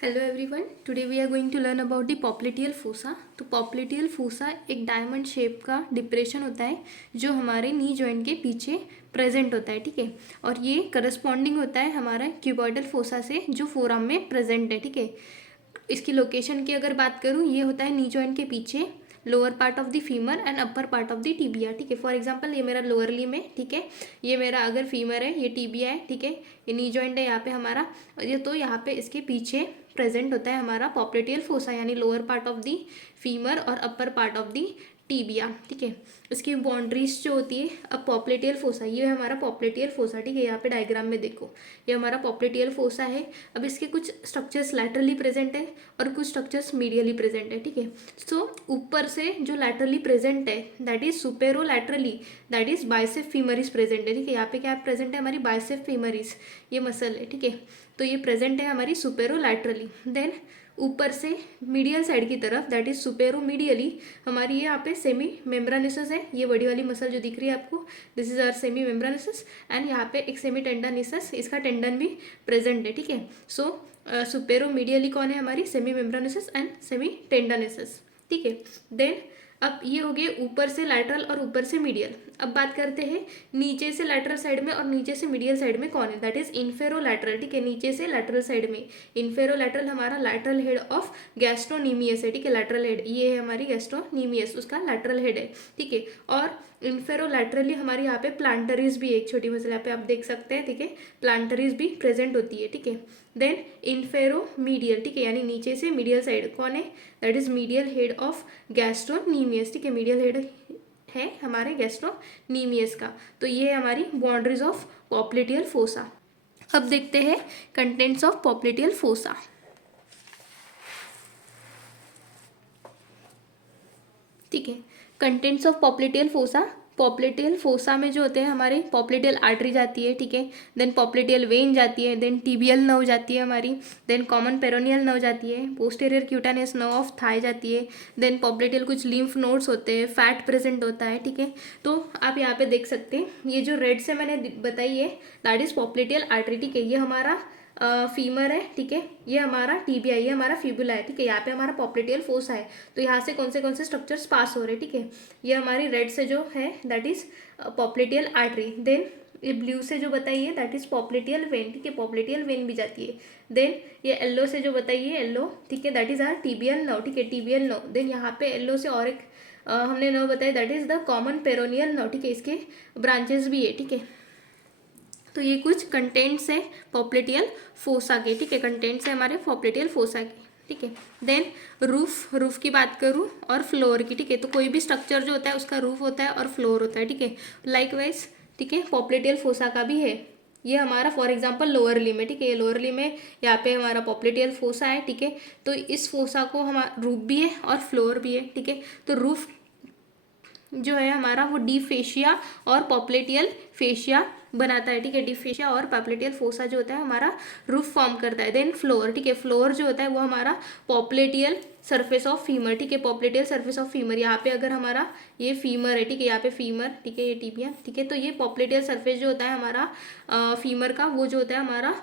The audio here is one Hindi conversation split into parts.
Hello everyone, today we are going to learn about the popliteal fossa. तो पॉप्लिटियल फोसा एक डायमंड शेप का डिप्रेशन होता है जो हमारे नी जॉइंट के पीछे प्रेजेंट होता है, ठीक है। और ये करस्पॉन्डिंग होता है हमारा क्यूबॉइडल फोसा से जो फोराम में प्रेजेंट है, ठीक है। इसकी लोकेशन की अगर बात करूँ, ये होता है नी जॉइंट के पीछे lower part of the femur and upper part of the tibia, ठीक है। फॉर एग्जांपल ये मेरा लोअर लिम है, ठीक है। ये मेरा अगर फीमर है, ये टीबिया है, ठीक है। ये नी जॉइंट है यहाँ पे हमारा, और ये तो यहाँ पे इसके पीछे प्रेजेंट होता है हमारा पॉप्लिटियल फोसा, यानी lower part of the femur और upper part of the tibia, ठीक है। इसकी बाउंड्रीज जो होती है, अब पॉप्लिटियल फोसा, ये है हमारा पॉप्लिटियल फोसा, ठीक है। यहाँ पे डायग्राम में देखो, ये हमारा पॉप्लिटियल फोसा है। अब इसके कुछ स्ट्रक्चर्स लैटरली प्रेजेंट है और कुछ स्ट्रक्चर्स मीडियली प्रेजेंट है, ठीक है। सो ऊपर से जो लैटरली प्रेजेंट है that is superolaterally, that is bicep femoris present है, ठीक है। यहाँ पे क्या प्रेजेंट है, हमारी बाइसेप फीमरिस, ये मसल है, ठीक है। तो ये प्रेजेंट है हमारी सुपेरो लैटरली। देन ऊपर से मीडियल साइड की तरफ, दैट इज सुपेरो मीडियली, हमारी ये यहाँ पे सेमी मेम्ब्रानिसस है। ये बड़ी वाली मसल जो दिख रही है आपको, this is our semimembranosus. And यहाँ पे एक सेमी टेंडनिसस, इसका टेंडन भी प्रेजेंट है, ठीक है। सो सुपेरो मीडियली कौन है, हमारी सेमी मेम्ब्रानिसस एंड सेमी टेंडनिसस, ठीक है। देन अब ये हो गए ऊपर से लैटरल और ऊपर से मीडियल। अब बात करते हैं नीचे से लैटरल साइड में और नीचे से मीडियल साइड में कौन है, दैट इज इन्फेरो लैटरल, ठीक है। नीचे से लैटरल साइड में इन्फेरो लैटरल हमारा लैटरल हेड ऑफ गैस्ट्रोनीमियस है, ठीक है। लैटरल हेड ये है हमारी गैस्ट्रोनीमियस, उसका लैटरल हेड है, ठीक है। और इन्फेरो लैटरली हमारे यहाँ पे प्लांटरीज भी एक छोटी मसल यहाँ पे आप देख सकते हैं, ठीक है। प्लांटरीज भी प्रेजेंट होती है, ठीक है। देन इन्फेरो मीडियल, ठीक है, यानी नीचे से मीडियल साइड कौन है, that is medial head of gastrocnemius, ठीक है। मीडियल हेड है हमारे गैस्ट्रोनीमियस का। तो ये है हमारी बाउंड्रीज ऑफ पॉप्लिटियल फोसा। अब देखते हैं कंटेंट्स ऑफ पॉप्लिटियल फोसा, ठीक है। Contents of popliteal fossa, popliteal fossa में जो होते हैं हमारे पॉप्लिटियल आर्टरी जाती है, ठीक है। देन पॉप्लिटियल वेन जाती है, देन टीबियल नर्व जाती है हमारी, देन कॉमन पेरोनियल नर्व जाती है, पोस्टीरियर क्यूटानियस नर्व ऑफ थाई जाती है, देन पॉप्लिटियल कुछ लिम्फ नोड्स होते हैं, फैट प्रेजेंट होता है, ठीक है। तो आप यहाँ पे देख सकते हैं ये जो रेड से मैंने बताई है दैट इज पॉप्लिटियल आर्टरी, ठीक है। ये हमारा फीमर है, ठीक है। ये हमारा टीबिया, ये हमारा फिबुला है, ठीक है। यहाँ पे हमारा पॉप्लिटियल फोसा है। तो यहाँ से कौन से स्ट्रक्चर्स पास हो रहे हैं, ठीक है। ये हमारी रेड से जो है that is popliteal artery. Then ये ब्लू से जो बताइए है दैट इज पॉप्लिटियल वेन, ठीक है। पॉप्लिटियल वेन भी जाती है। देन ये येलो से जो बताइए येलो, ठीक है, that is are tibial nerve, ठीक है, टीबियल नर्व। देन यहाँ पे येलो से और एक हमने नर्व बताया that is the common peroneal nerve, ठीक है। इसके ब्रांचेस भी है, ठीक है। तो ये कुछ कंटेंट्स है पॉप्लिटियल फोसा के, ठीक है। कंटेंट्स है हमारे पॉप्लिटियल फोसा के, ठीक है। देन रूफ की बात करूँ और फ्लोर की, ठीक है। तो कोई भी स्ट्रक्चर जो होता है उसका रूफ होता है और फ्लोर होता है, ठीक है। लाइकवाइज, ठीक है, पॉप्लिटियल फोसा का भी है। ये हमारा फॉर एग्जांपल लोअर लिम है, ठीक है। ये लोअर लिम है, यहाँ पे हमारा पॉप्लिटियल फोसा है, ठीक है। तो इस फोसा को हमारा रूफ भी है और फ्लोर भी है, ठीक है। तो रूफ जो है हमारा वो डीप फेशिया और पॉप्लिटियल फेशिया बनाता है, ठीक है। डीप फेशिया और पॉप्लिटियल फोसा जो होता है हमारा रूफ फॉर्म करता है। देन फ्लोर, ठीक है, फ्लोर जो होता है वो हमारा पॉप्लिटियल सरफेस ऑफ फीमर, ठीक है। पॉप्लिटियल सरफेस ऑफ फीमर, यहाँ पे अगर हमारा ये फीमर है, ठीक है, यहाँ पे फीमर, ठीक है, ये टीबिया, ठीक है। तो ये पॉप्लिटियल सरफेस जो होता है हमारा फीमर का, वो जो होता है हमारा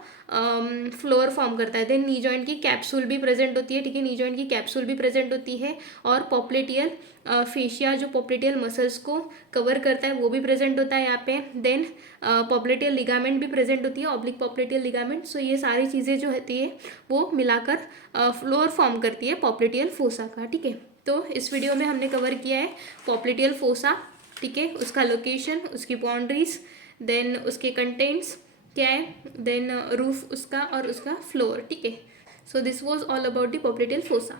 फ्लोर फॉर्म करता है। देन नी जॉइंट की कैप्सूल भी प्रेजेंट होती है, ठीक है। नी जॉइंट की कैप्सूल भी प्रेजेंट होती है और पॉप्लिटियल फेशिया जो पॉप्लिटियल मसल्स को कवर करता है वो भी प्रेजेंट होता है यहाँ पे। देन पॉप्लिटियल लिगामेंट भी प्रेजेंट होती है, ऑब्लिक पॉप्लिटियल लिगामेंट। सो ये सारी चीज़ें जो होती है वो मिलाकर फ्लोर फॉर्म करती है पॉप्लिटियल फोसा का, ठीक है। तो इस वीडियो में हमने कवर किया है पॉप्लिटियल फोसा, ठीक है, उसका लोकेशन, उसकी बाउंड्रीज, देन उसके कंटेंट्स क्या है, देन रूफ उसका और उसका फ्लोर, ठीक है। So this was all about the popliteal fossa.